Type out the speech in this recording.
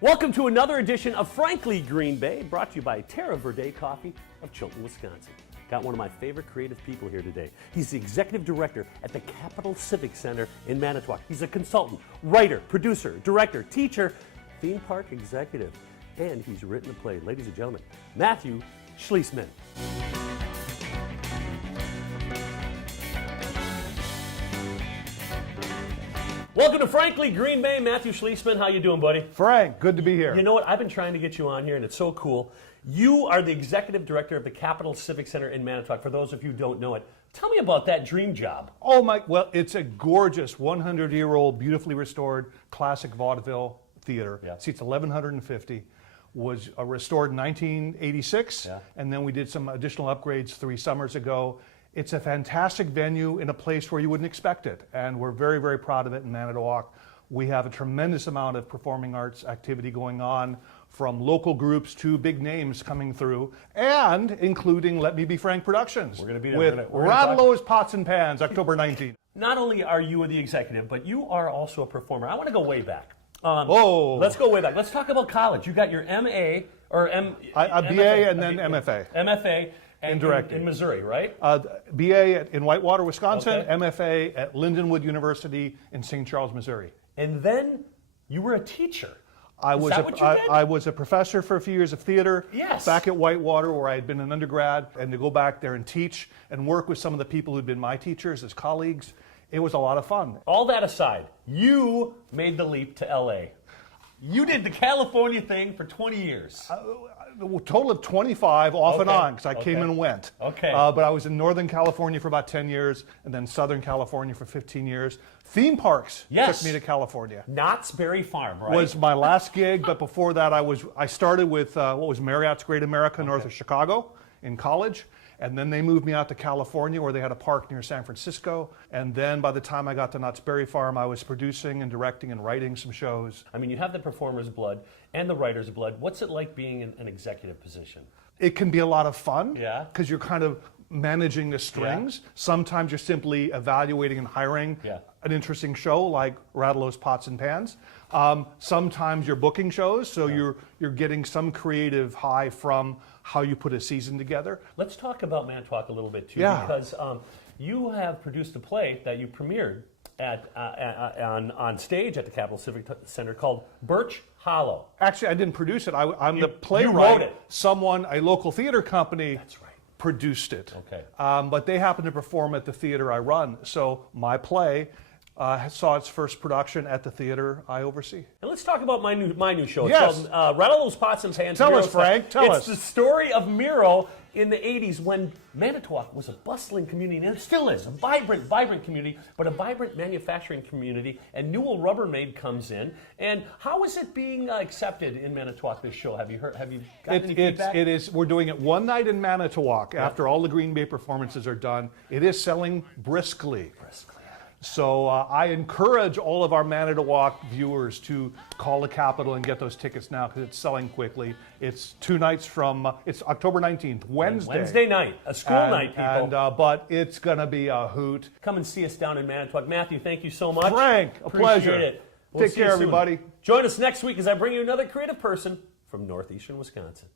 Welcome to another edition of Frankly Green Bay, brought to you by Terra Verde Coffee of Chilton, Wisconsin. Got one of my favorite creative people here today. He's the executive director at the Capital Civic Center in Manitowoc. He's a consultant, writer, producer, director, teacher, theme park executive, and he's written a play. Ladies and gentlemen, Matthew Schließman. Welcome to Frankly Green Bay. Matthew Schließman, how you doing, buddy? Frank, good to be here. You know what? I've been trying to get you on here, and it's so cool. You are the executive director of the Capital Civic Center in Manitowoc. For those of you who don't know it, tell me about that dream job. Oh my, well, it's a gorgeous 100-year-old, beautifully restored classic vaudeville theater. Yeah. Seats 1,150. Was restored in 1986, Yeah. and then we did some additional upgrades 3 summers ago. It's a fantastic venue in a place where you wouldn't expect it, and we're very, very proud of it in Manitowoc. We have a tremendous amount of performing arts activity going on, from local groups to big names coming through, and including Let Me Be Frank Productions. We're gonna be there. With We're gonna Rattlos, Pots and Pans, October 19th. Not only are you the executive, but you are also a performer. I want to go way back. Let's go way back. Let's talk about college. You got your MA or a BA and then MFA. MFA In directing. in Missouri, right? BA in Whitewater, Wisconsin, Okay. MFA at Lindenwood University in St. Charles, Missouri. And then you were a teacher. I Is was that a, what you did? I was a professor for a few years of theater Yes. back at Whitewater, where I had been an undergrad, and to go back there and teach and work with some of the people who'd been my teachers as colleagues, it was a lot of fun. All that aside, you made the leap to LA. You did the California thing for 20 years. A total of 25 off and Okay. on, because I came Okay. and went. Okay. But I was in Northern California for about 10 years, and then Southern California for 15 years. Theme parks Yes. took me to California. Knott's Berry Farm, right? Was my last gig, but before that I started with what was Marriott's Great America north of Chicago in college, and then they moved me out to California where they had a park near San Francisco, and then by the time I got to Knott's Berry Farm, I was producing and directing and writing some shows. I mean, you have the performer's blood and the writer's blood. What's it like being in an executive position? It can be a lot of fun, Yeah. because you're kind of managing the strings. Sometimes you're simply evaluating and hiring Yeah. an interesting show like Rattlos, Pots and Pans. Sometimes you're booking shows, so you're getting some creative high from how you put a season together. Let's talk about Manitowoc a little bit, too, Yeah. because you have produced a play that you premiered on stage at the Capital Civic Center called Birch Hollow. Actually, I didn't produce it. I'm the you playwright. wrote it. A local theater company That's right. produced it. Okay. But they happened to perform at the theater I run. So my play saw its first production at the theater I oversee. And let's talk about my new show. Yes. It's called Rattlos, Pots and Pans. Tell Miro us, Style. Frank, tell us. It's the story of Miro in the 80s when Manitowoc was a bustling community, and it still is, a vibrant community, but a vibrant manufacturing community, and Newell Rubbermaid comes in. And how is it being accepted in Manitowoc, this show? Have you gotten any feedback? It is. We're doing it one night in Manitowoc after all the Green Bay performances are done. It is selling briskly. So I encourage all of our Manitowoc viewers to call the Capitol and get those tickets now, because it's selling quickly. It's 2 nights from, it's October 19th, Wednesday. Wednesday night, a school night, people. But it's going to be a hoot. Come and see us down in Manitowoc. Matthew, thank you so much. Frank, a Appreciate pleasure. it. Take see you care, soon. everybody. Join us next week as I bring you another creative person from northeastern Wisconsin.